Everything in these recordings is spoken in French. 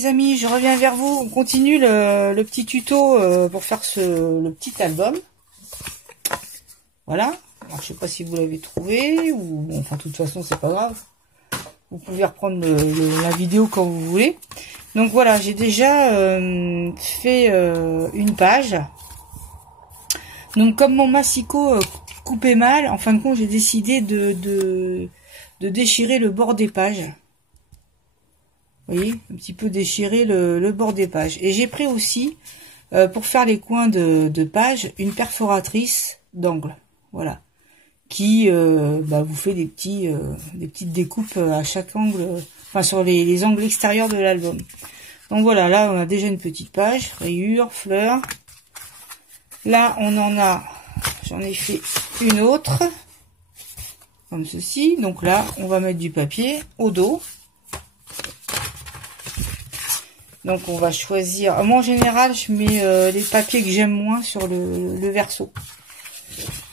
les amis, je reviens vers vous. On continue le petit tuto pour faire le petit album. Voilà. Alors, je sais pas si vous l'avez trouvé ou bon, enfin de toute façon c'est pas grave. Vous pouvez reprendre la vidéo quand vous voulez. Donc voilà, j'ai déjà fait une page. Donc comme mon massicot coupait mal, en fin de compte j'ai décidé de déchirer le bord des pages. Vous voyez, un petit peu déchirer le bord des pages. Et j'ai pris aussi, pour faire les coins de page, une perforatrice d'angle. Voilà. Qui vous fait des petites découpes à chaque angle, enfin sur les angles extérieurs de l'album. Donc voilà, là on a déjà une petite page, rayures, fleurs. Là on en a, j'en ai fait une autre, comme ceci. Donc là on va mettre du papier au dos. Donc on va choisir, moi en général je mets les papiers que j'aime moins sur le verso.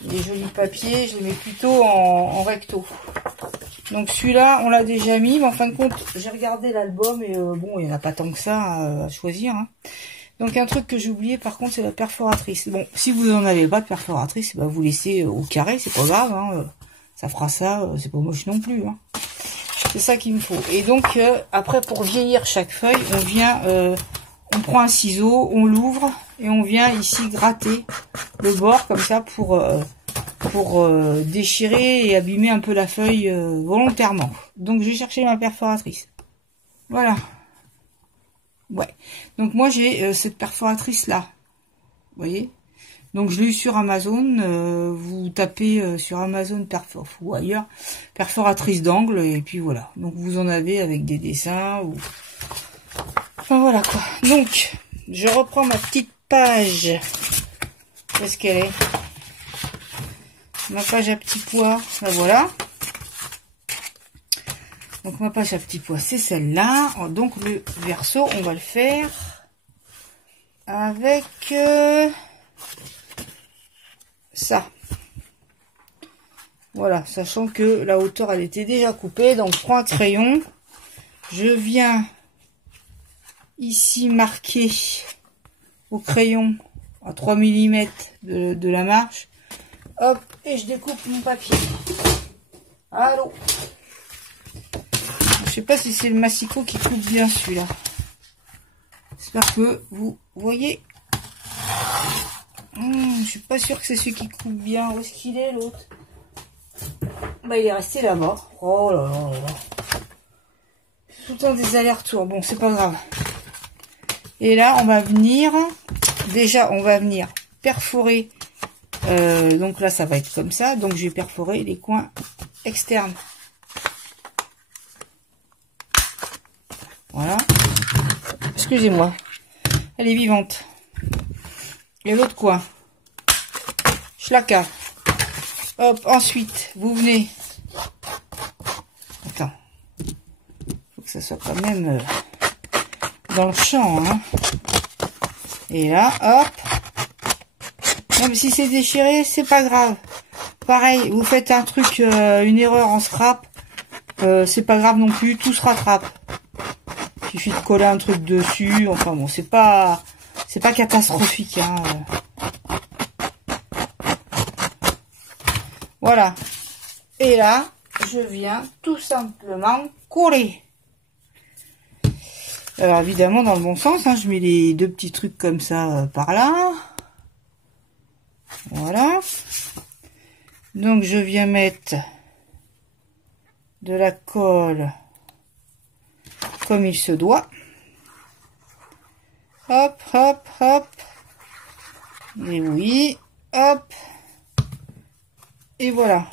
Les jolis papiers, je les mets plutôt en recto. Donc celui-là, on l'a déjà mis, mais en fin de compte, j'ai regardé l'album et bon, il n'y en a pas tant que ça à choisir. Hein. Donc un truc que j'ai oublié par contre, c'est la perforatrice. Bon, si vous en avez pas de perforatrice, bah, vous laissez au carré, c'est pas grave. Hein. Ça fera ça, c'est pas moche non plus. Hein. C'est ça qu'il me faut. Et donc après, pour vieillir chaque feuille, on prend un ciseau, on l'ouvre et on vient ici gratter le bord comme ça pour déchirer et abîmer un peu la feuille volontairement. Donc je vais chercher ma perforatrice. Voilà. Ouais. Donc moi j'ai cette perforatrice là. Vous voyez. Donc je l'ai eu sur Amazon. Vous tapez sur Amazon ou ailleurs perforatrice d'angle et puis voilà. Donc vous en avez avec des dessins ou. Enfin voilà quoi. Donc je reprends ma petite page. Qu'est-ce qu'elle est? Ma page à petits pois, la voilà. Donc ma page à petits pois, c'est celle-là. Donc le verso, on va le faire avec ça. Voilà, sachant que la hauteur, elle était déjà coupée. Donc je prends un crayon. Je viens ici marquer au crayon à 3 mm de la marge. Hop, et je découpe mon papier. Allô. Je sais pas si c'est le massicot qui coupe bien celui-là. J'espère que vous voyez. Je suis pas sûre que c'est celui qui coupe bien. Où est-ce qu'il est l'autre? Bah il est resté là-bas. Oh là là là là. Tout le temps des allers-retours. Bon, c'est pas grave. Et là, on va venir. Déjà, on va venir perforer. Donc là ça va être comme ça, donc je vais perforer les coins externes. Voilà. Excusez-moi, elle est vivante. Et l'autre coin, chlaca. Hop, ensuite vous venez. Attends, faut que ça soit quand même dans le champ. Hein. Et là, hop. Même si c'est déchiré, c'est pas grave. Pareil, vous faites un truc, une erreur en scrap, c'est pas grave non plus, tout se rattrape. Il suffit de coller un truc dessus, enfin bon, c'est pas catastrophique. Hein. Voilà. Et là, je viens tout simplement coller. Alors évidemment dans le bon sens, hein, je mets les deux petits trucs comme ça par là. Voilà. Donc je viens mettre de la colle comme il se doit. Hop, hop, hop. Et oui, hop. Et voilà.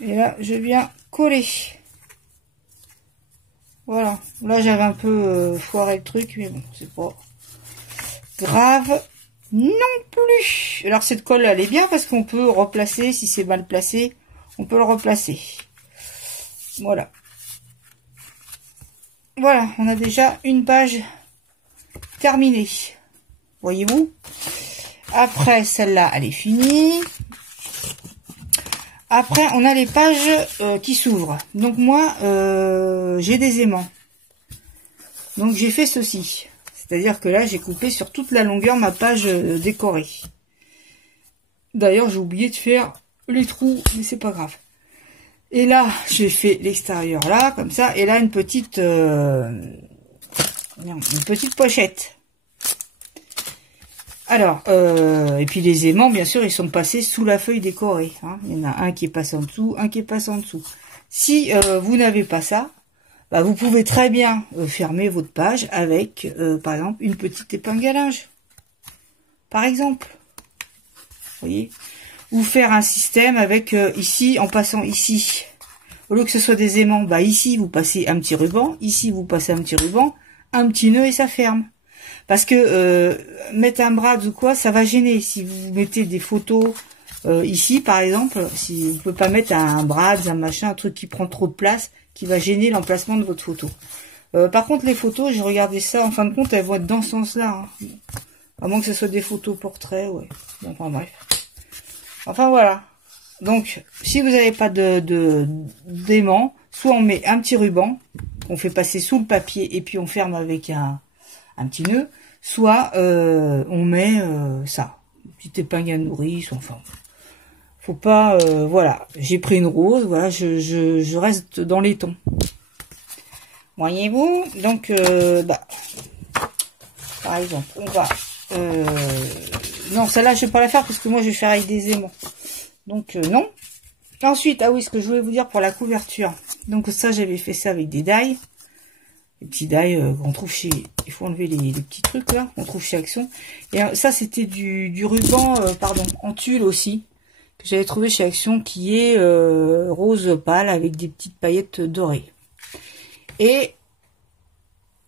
Et là, je viens coller. Voilà. Là, j'avais un peu foiré le truc, mais bon, c'est pas grave. Non plus. Alors cette colle elle est bien parce qu'on peut replacer, si c'est mal placé, on peut le replacer. Voilà. Voilà, on a déjà une page terminée. Voyez-vous? Après, celle-là, elle est finie. Après, on a les pages qui s'ouvrent. Donc moi, j'ai des aimants. Donc j'ai fait ceci. C'est-à-dire que là, j'ai coupé sur toute la longueur ma page décorée. D'ailleurs, j'ai oublié de faire les trous, mais c'est pas grave. Et là, j'ai fait l'extérieur là, comme ça. Et là, une petite pochette. Alors, et puis les aimants, bien sûr, ils sont passés sous la feuille décorée. Hein. Il y en a un qui est passé en dessous, un qui est passé en dessous. Si vous n'avez pas ça, bah, vous pouvez très bien fermer votre page avec, par exemple, une petite épingle à linge. Par exemple. Vous voyez? Ou faire un système avec, ici, en passant ici. Au lieu que ce soit des aimants, bah ici, vous passez un petit ruban. Ici, vous passez un petit ruban, un petit nœud et ça ferme. Parce que mettre un brad ou quoi, ça va gêner. Si vous mettez des photos ici, par exemple, si vous pouvez pas mettre un brad, un machin, un truc qui prend trop de place, qui va gêner l'emplacement de votre photo. Par contre, les photos, j'ai regardé ça, en fin de compte, elles vont être dans ce sens-là. Hein. À moins que ce soit des photos portraits, ouais. Bon, enfin bref. Enfin voilà. Donc, si vous n'avez pas d'aimant, soit on met un petit ruban, qu'on fait passer sous le papier, et puis on ferme avec un petit nœud, soit on met ça, une petite épingle à nourrice, enfin, faut pas, voilà, j'ai pris une rose, voilà, je reste dans les tons, voyez-vous, donc, bah, par exemple, on va, non, celle-là, je vais pas la faire, parce que moi, je vais faire avec des aimants, donc, non. Ensuite, ah oui, ce que je voulais vous dire pour la couverture, donc ça, j'avais fait ça avec des die. Les petits die qu'on trouve chez... Il faut enlever les petits trucs là qu'on trouve chez Action. Et ça, c'était du ruban, pardon, en tulle aussi. Que j'avais trouvé chez Action, qui est rose pâle avec des petites paillettes dorées. Et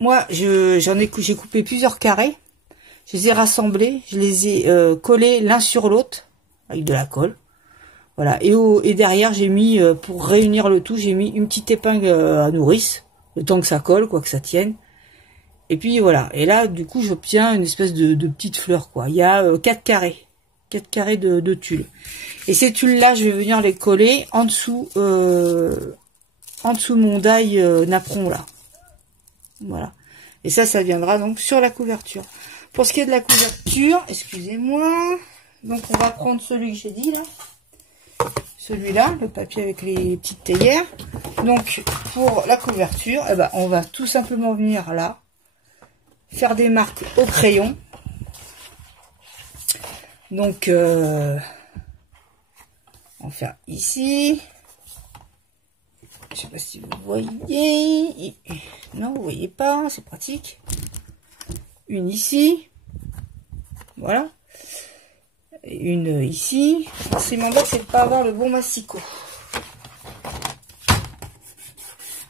moi, j'ai coupé plusieurs carrés. Je les ai rassemblés. Je les ai collés l'un sur l'autre avec de la colle. Voilà. Et derrière, j'ai mis, pour réunir le tout, j'ai mis une petite épingle à nourrice. Le temps que ça colle, quoi, que ça tienne. Et puis voilà. Et là, du coup, j'obtiens une espèce de petite fleur, quoi. Il y a 4 carrés. 4 carrés de tulle. Et ces tulles-là, je vais venir les coller en dessous mon die napperon, là. Voilà. Et ça viendra donc sur la couverture. Pour ce qui est de la couverture, excusez-moi. Donc, on va prendre celui que j'ai dit, là. Celui-là, le papier avec les petites théières. Donc, pour la couverture, eh ben, on va tout simplement venir là, faire des marques au crayon. Donc, on va faire ici. Je sais pas si vous voyez. Non, vous voyez pas, c'est pratique. Une ici. Voilà. Une ici. Ce qui m'embête, c'est de pas avoir le bon massicot.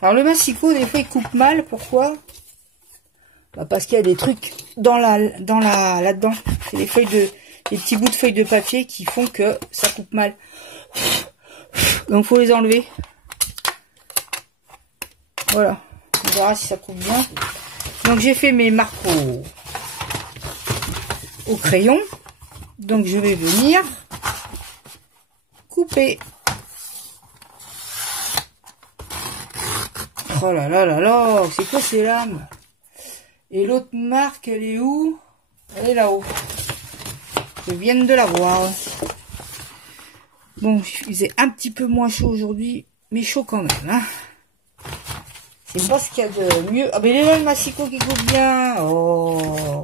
Alors le massicot, des fois, il coupe mal. Pourquoi? Bah, parce qu'il y a des trucs là-dedans. C'est des petits bouts de feuilles de papier qui font que ça coupe mal. Donc faut les enlever. Voilà. On verra si ça coupe bien. Donc j'ai fait mes marques au crayon. Donc je vais venir couper. Oh là là là là, c'est quoi ces lames? Et l'autre marque, elle est où? Elle est là-haut. Je viens de la voir. Bon, il faisait un petit peu moins chaud aujourd'hui, mais chaud quand même. Hein. C'est pas ce qu'il y a de mieux. Ah, mais il est là le massicot qui coupe bien. Oh.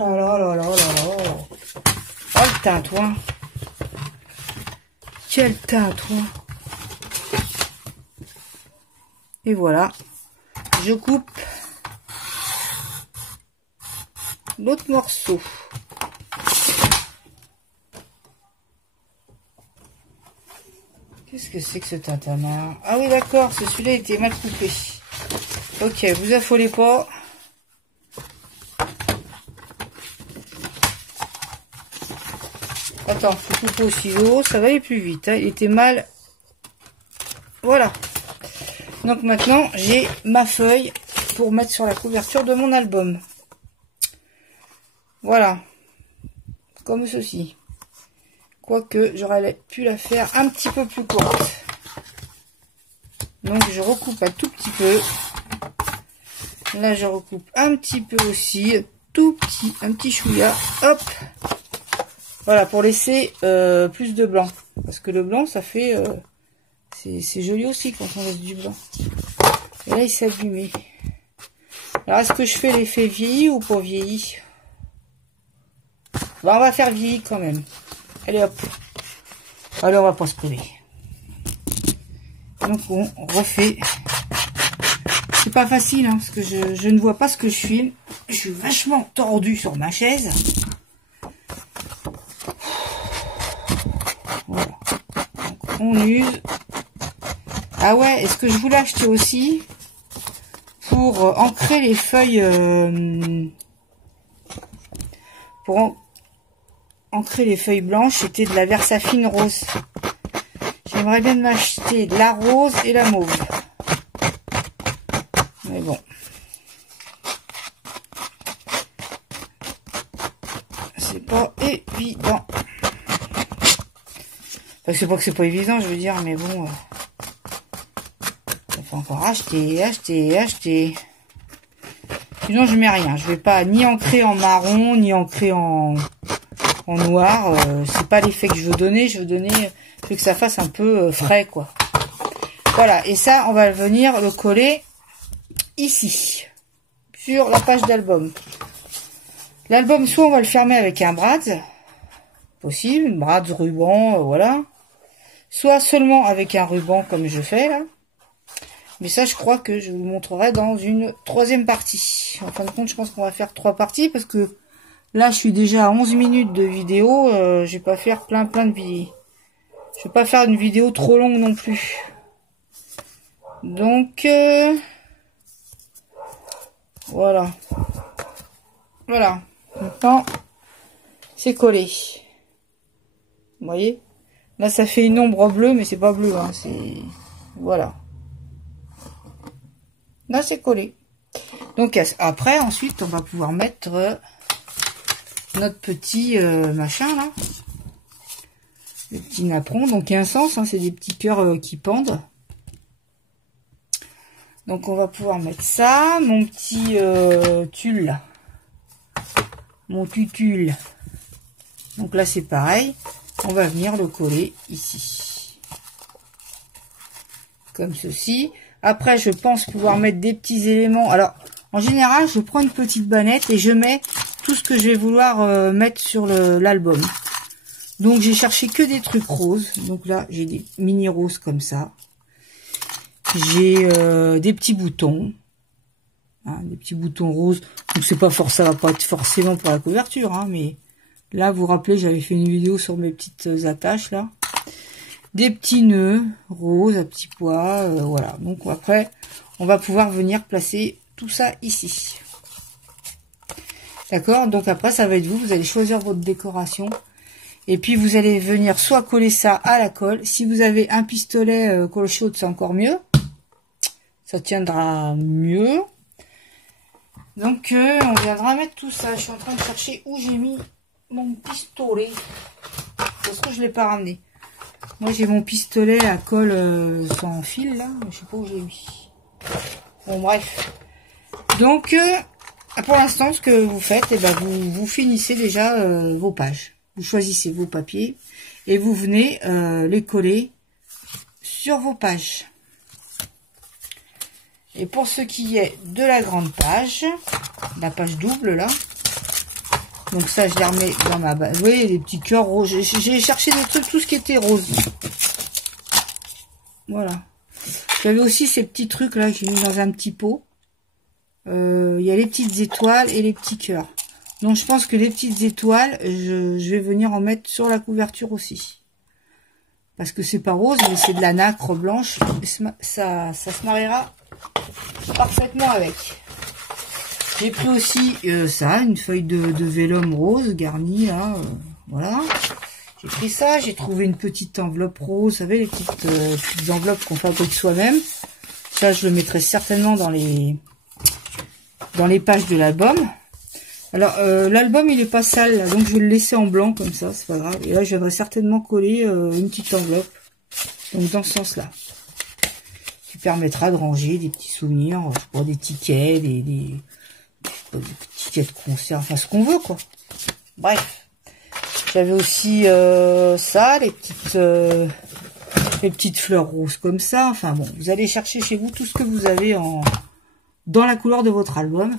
Oh là là là là là. Oh le tintouin. Quel tintouin. Et voilà. Je coupe l'autre morceau. Qu'est-ce que c'est que ce tintamarre? Ah oui, d'accord, celui-là était mal coupé. Ok, vous affolez pas. Attends, faut couper au ciseau, ça va aller plus vite. Hein. Il était mal. Voilà. Donc maintenant, j'ai ma feuille pour mettre sur la couverture de mon album. Voilà. Comme ceci. Quoique, j'aurais pu la faire un petit peu plus courte. Donc, je recoupe un tout petit peu. Là, je recoupe un petit peu aussi, tout petit, un petit chouïa. Hop. Voilà, pour laisser plus de blanc. Parce que le blanc, ça fait... c'est joli aussi quand on laisse du blanc. Et là, il s'est abîmé. Alors, est-ce que je fais l'effet vieilli ou pas vieilli? Bon, on va faire vieilli quand même. Allez, hop. Allez, on va pas se priver. Donc, on refait. C'est pas facile, hein, parce que je ne vois pas ce que je filme. Je suis vachement tordu sur ma chaise. Voilà. Donc, on use. Ah ouais, est-ce que je voulais acheter aussi pour ancrer les feuilles... ancrer les feuilles blanches, c'était de la Versafine rose. J'aimerais bien m'acheter de la rose et la mauve. Mais bon. C'est pas évident. Enfin, c'est pas que c'est pas évident, je veux dire, mais bon. Il faut encore acheter. Sinon, je mets rien. Je vais pas ni ancrer en marron, ni ancrer en noir. C'est pas l'effet que je veux donner. Je veux que ça fasse un peu frais, quoi. Voilà. Et ça, on va venir le coller ici, sur la page d'album. L'album, soit on va le fermer avec un brad, possible, brad ruban, voilà. Soit seulement avec un ruban comme je fais là. Mais ça, je crois que je vous montrerai dans une troisième partie. En fin de compte, je pense qu'on va faire 3 parties parce que là, je suis déjà à 11 minutes de vidéo. Je vais pas faire plein de vidéos. Je vais pas faire une vidéo trop longue non plus. Donc, voilà. Voilà. Maintenant, c'est collé. Vous voyez? Là, ça fait une ombre bleue, mais c'est pas bleu. Hein, c'est... Voilà. Là, c'est collé. Donc, après, ensuite, on va pouvoir mettre notre petit machin, là. Le petit napperon. Donc, il y a un sens, hein, c'est des petits cœurs qui pendent. Donc, on va pouvoir mettre ça. Mon petit tulle, là. Mon tutul. Donc, là, c'est pareil. On va venir le coller ici. Comme ceci. Après, je pense pouvoir mettre des petits éléments. Alors, en général, je prends une petite bannette et je mets tout ce que je vais vouloir mettre sur l'album. Donc, j'ai cherché que des trucs roses. Donc là, j'ai des mini roses comme ça. J'ai des petits boutons. Hein, des petits boutons roses. Donc, c'est pas ça va pas être forcément pour la couverture. Hein, mais là, vous vous rappelez, j'avais fait une vidéo sur mes petites attaches, là. Des petits nœuds roses à petits pois, voilà. Donc après, on va pouvoir venir placer tout ça ici. D'accord? Donc après, ça va être vous allez choisir votre décoration. Et puis, vous allez venir soit coller ça à la colle. Si vous avez un pistolet colle chaude, c'est encore mieux. Ça tiendra mieux. Donc, on viendra mettre tout ça. Je suis en train de chercher où j'ai mis mon pistolet. Parce que je ne l'ai pas ramené. Moi, j'ai mon pistolet à colle sans fil, là. Je sais pas où j'ai mis. Bon, bref. Donc, pour l'instant, ce que vous faites, eh ben, vous finissez déjà vos pages. Vous choisissez vos papiers et vous venez les coller sur vos pages. Et pour ce qui est de la grande page, la page double, là. Donc ça, je les remets dans ma base. Vous voyez, les petits cœurs roses. J'ai cherché des trucs, tout ce qui était rose. Voilà. J'avais aussi ces petits trucs là, j'ai mis dans un petit pot. Il y a les petites étoiles et les petits cœurs. Donc je pense que les petites étoiles, je vais venir en mettre sur la couverture aussi. Parce que c'est pas rose, mais c'est de la nacre blanche. Ça se mariera parfaitement avec. J'ai pris aussi ça, une feuille de vélum rose garnie là, voilà. J'ai pris ça, j'ai trouvé une petite enveloppe rose, vous savez les petites enveloppes qu'on fabrique soi-même. Ça, je le mettrai certainement dans les pages de l'album. Alors l'album il est pas sale, là, donc je vais le laisser en blanc comme ça, c'est pas grave. Et là, je viendrai certainement coller une petite enveloppe, donc dans ce sens-là. qui permettra de ranger des petits souvenirs, pour des tickets, des tickets de concert, enfin ce qu'on veut quoi. Bref, j'avais aussi ça, les petites fleurs roses comme ça. Enfin bon, vous allez chercher chez vous tout ce que vous avez dans la couleur de votre album,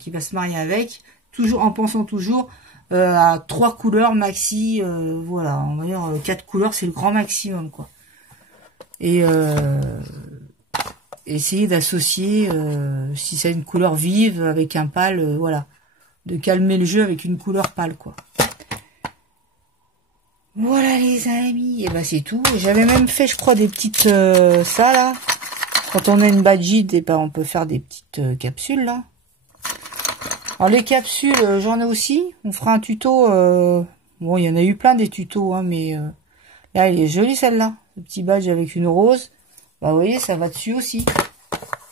qui va se marier avec, toujours en pensant toujours à 3 couleurs maxi, voilà, on va dire 4 couleurs c'est le grand maximum quoi. Et essayer d'associer, si c'est une couleur vive avec un pâle, voilà, de calmer le jeu avec une couleur pâle quoi. Voilà les amis, et ben c'est tout. J'avais même fait je crois des petites ça là, quand on a une badgite, et ben on peut faire des petites capsules là. Alors les capsules, j'en ai aussi. On fera un tuto. Bon, il y en a eu plein des tutos, hein, mais là, elle est jolie celle-là. Le petit badge avec une rose. Bah, vous voyez, ça va dessus aussi.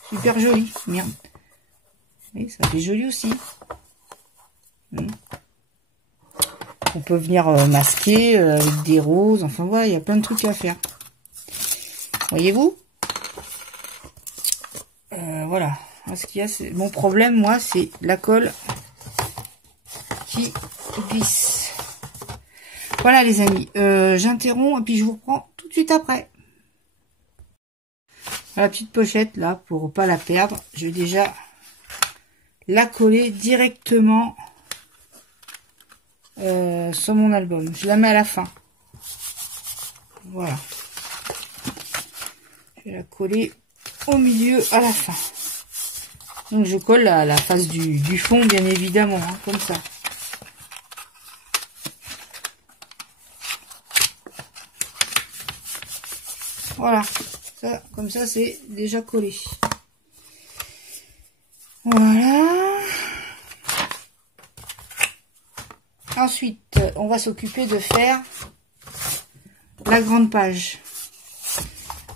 Super joli. Merde. Oui, ça fait joli aussi. On peut venir masquer avec des roses. Enfin, voilà, il y a plein de trucs à faire. Voyez-vous? Voilà. Ce qu'il y a, c'est mon problème, moi, c'est la colle qui glisse. Voilà, les amis. J'interromps et puis je vous reprends tout de suite après. La petite pochette, là, pour pas la perdre, je vais déjà la coller directement sur mon album. Je la mets à la fin. Voilà. Je vais la coller au milieu à la fin. Donc je colle la face du fond, bien évidemment, hein, comme ça. Voilà, ça, comme ça c'est déjà collé. Voilà. Ensuite, on va s'occuper de faire la grande page.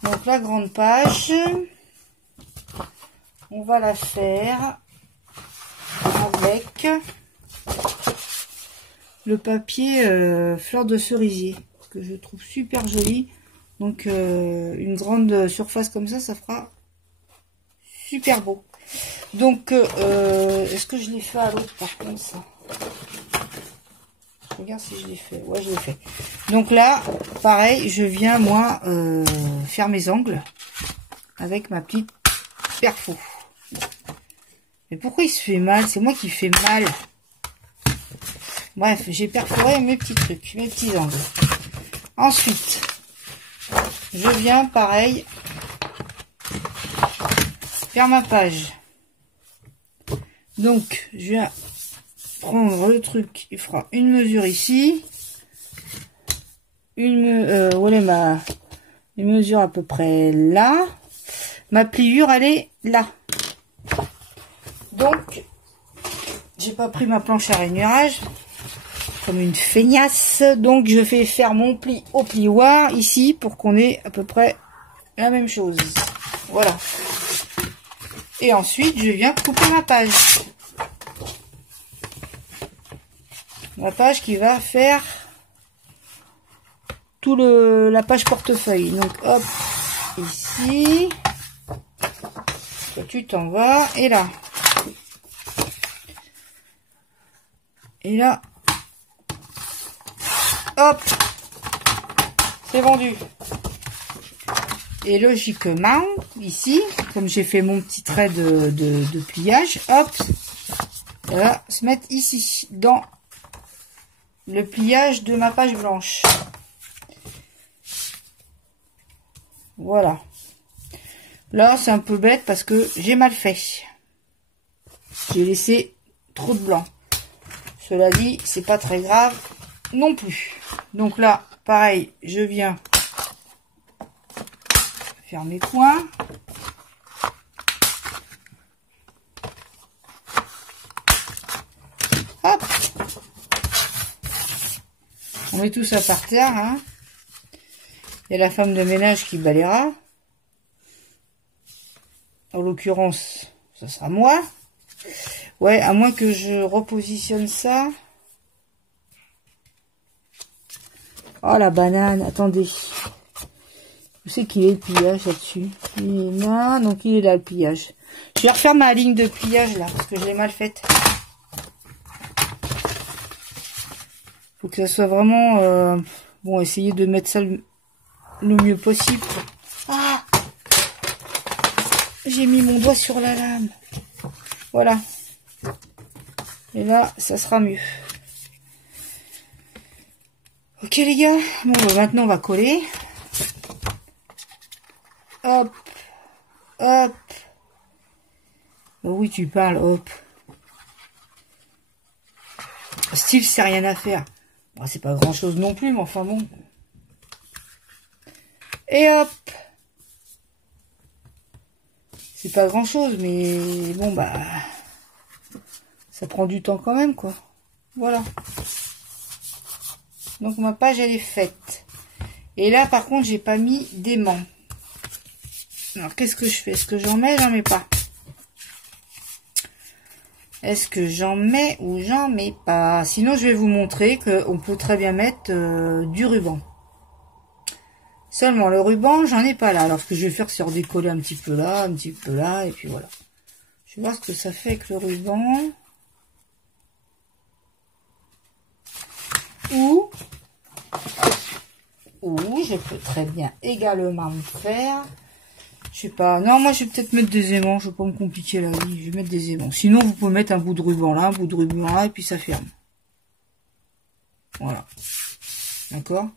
Donc la grande page, on va la faire avec le papier fleur de cerisier que je trouve super joli. Donc une grande surface comme ça fera super beau. Donc est-ce que je l'ai fait à l'autre par contre ça? Je regarde si je l'ai fait. Ouais, je l'ai fait. Donc là, pareil, je viens moi faire mes angles avec ma petite perfo. Mais pourquoi il se fait mal? C'est moi qui fais mal. Bref, j'ai perforé mes petits trucs, mes petits angles. Ensuite, je viens, pareil, faire ma page. Donc, je viens prendre le truc. Il fera une mesure ici. Voilà une mesure à peu près là. Ma pliure, elle est là. Donc, j'ai pas pris ma planche à rainurage comme une feignasse. Donc, je vais faire mon pli au plioir ici pour qu'on ait à peu près la même chose. Voilà. Et ensuite, je viens couper ma page. Ma page qui va faire tout la page portefeuille. Donc, hop, ici. Toi, tu t'en vas. Et là. Et là, hop, c'est vendu. Et logiquement, ici, comme j'ai fait mon petit trait de pliage, hop, ça va se mettre ici, dans le pliage de ma page blanche. Voilà. Là, c'est un peu bête parce que j'ai mal fait. J'ai laissé trop de blanc. Cela dit, c'est pas très grave non plus. Donc là, pareil, je viens faire mes coins. Hop. On met tout ça par terre. Hein. Il y a la femme de ménage qui balayera. En l'occurrence, ça sera moi. Ouais, à moins que je repositionne ça. Oh, la banane, attendez. c'est qu'il est le pliage là-dessus? Il est là, donc il est là le pliage. Je vais refaire ma ligne de pliage là, parce que je l'ai mal faite. Faut que ça soit vraiment... bon, essayer de mettre ça le mieux possible. Ah! J'ai mis mon doigt sur la lame. Voilà. Et là, ça sera mieux. Ok les gars. Bon, bah, maintenant on va coller. Hop. Hop. Oh oui, tu parles, hop. Style, c'est rien à faire. Bon, c'est pas grand chose non plus, mais enfin bon. Et hop. C'est pas grand chose, mais bon, bah. Ça prend du temps quand même, quoi. Voilà. Donc ma page, elle est faite. Et là, par contre, j'ai pas mis d'aimant. Alors, qu'est-ce que je fais? Est-ce que j'en mets? J'en mets pas. Est-ce que j'en mets ou j'en mets pas? Sinon, je vais vous montrer qu'on peut très bien mettre du ruban. Seulement, le ruban, j'en ai pas là. Alors, ce que je vais faire, c'est redécoller un petit peu là, et puis voilà. Je vais voir ce que ça fait avec le ruban. Ou je peux très bien également me faire... Je sais pas. Non, moi, je vais peut-être mettre des aimants. Je vais pas me compliquer la vie. Je vais mettre des aimants. Sinon, vous pouvez mettre un bout de ruban là, un bout de ruban là, et puis ça ferme. Voilà. D'accord?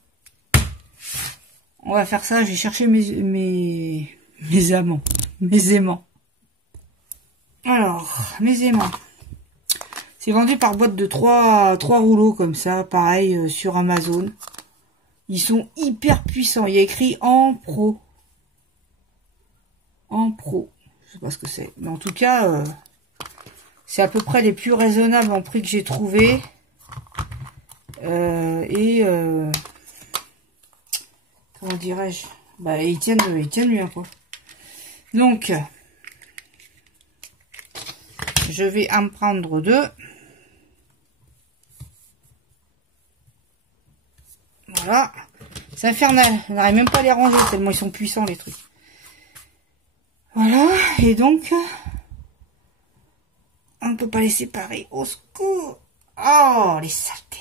On va faire ça. Je vais chercher mes amants. Mes aimants. Alors, mes aimants. C'est vendu par boîte de 3 rouleaux comme ça. Pareil, sur Amazon. Ils sont hyper puissants. Il y a écrit en pro. En pro. Je sais pas ce que c'est. Mais en tout cas, c'est à peu près les plus raisonnables en prix que j'ai trouvé. Comment dirais-je? Bah, ils tiennent bien, quoi. Donc, je vais en prendre 2. Voilà. C'est infernal. Je n'arrive même pas à les ranger tellement ils sont puissants, les trucs. Voilà. Et donc, on ne peut pas les séparer. Au secours. Oh, les saletés.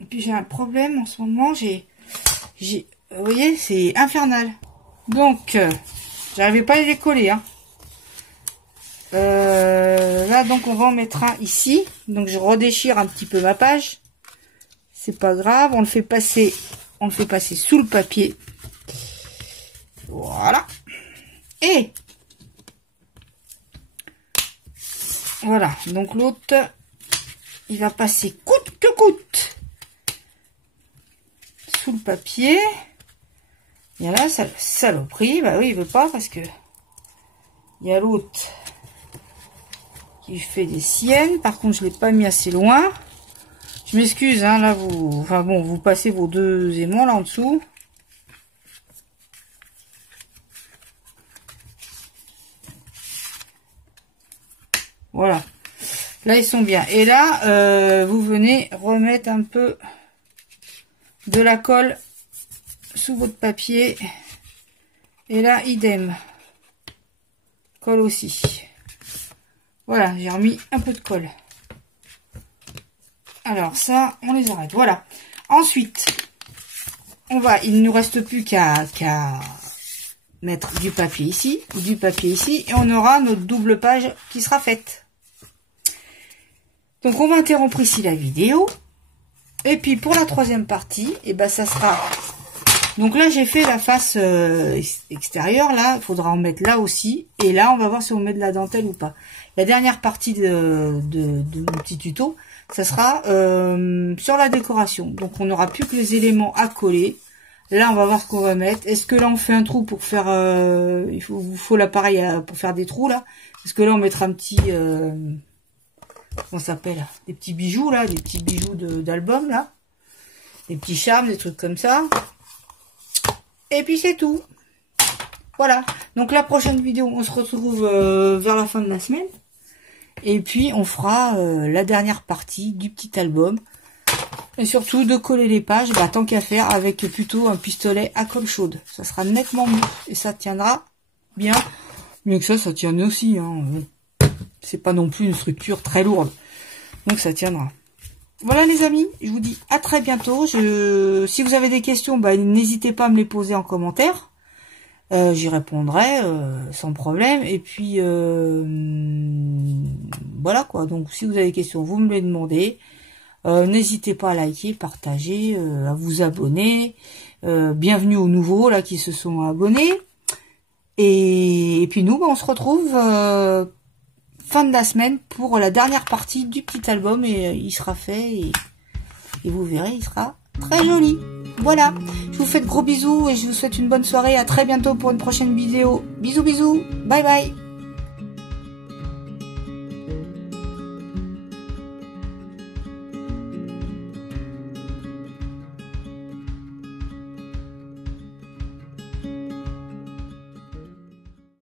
Et puis, j'ai un problème en ce moment. Vous voyez, c'est infernal. Donc, j'arrivais pas à les coller, hein. Là, donc, on va en mettre un ici. Donc, je redéchire un petit peu ma page. C'est pas grave. On le fait passer sous le papier. Voilà. Et voilà. Donc, l'autre, il va passer coûte que coûte sous le papier. Il y a là, saloperie. Bah oui, il veut pas parce que il y a l'autre qui fait des siennes. Par contre, je l'ai pas mis assez loin. Je m'excuse, hein, là, vous passez vos 2 aimants là en dessous. Voilà. Là, ils sont bien. Et là, vous venez remettre un peu de la colle sous votre papier. Et là, idem. Colle aussi. Voilà, j'ai remis un peu de colle. Alors ça, on les arrête. Voilà. Ensuite, il ne nous reste plus qu'à mettre du papier ici, et on aura notre double page qui sera faite. Donc on va interrompre ici la vidéo. Et puis pour la 3e partie, et ben ça sera... Donc là j'ai fait la face extérieure, là, il faudra en mettre là aussi. Et là on va voir si on met de la dentelle ou pas. La dernière partie de mon petit tuto, ça sera sur la décoration. Donc on n'aura plus que les éléments à coller. Là on va voir ce qu'on va mettre. Est-ce que là on fait un trou pour faire... il faut l'appareil pour faire des trous là. Parce que là on mettra un petit... comment ça s'appelle? Des petits bijoux là, des petits bijoux d'album là. Des petits charmes, des trucs comme ça. Et puis c'est tout. Voilà. Donc la prochaine vidéo, on se retrouve vers la fin de la semaine. Et puis on fera la dernière partie du petit album. Et surtout de coller les pages, bah, tant qu'à faire, avec plutôt un pistolet à colle chaude. Ça sera nettement mieux et ça tiendra bien. Mieux que ça tient aussi. Hein. C'est pas non plus une structure très lourde. Donc ça tiendra. Voilà les amis, je vous dis à très bientôt. Si vous avez des questions, bah, n'hésitez pas à me les poser en commentaire. J'y répondrai sans problème. Et puis voilà quoi. Donc si vous avez des questions, vous me les demandez. N'hésitez pas à liker, partager, à vous abonner. Bienvenue aux nouveaux là qui se sont abonnés. Et puis nous, bah, on se retrouve fin de la semaine pour la dernière partie du petit album. Et il sera fait et vous verrez, il sera très joli. Voilà, je vous fais de gros bisous et je vous souhaite une bonne soirée. À très bientôt pour une prochaine vidéo. Bisous, bisous, bye bye.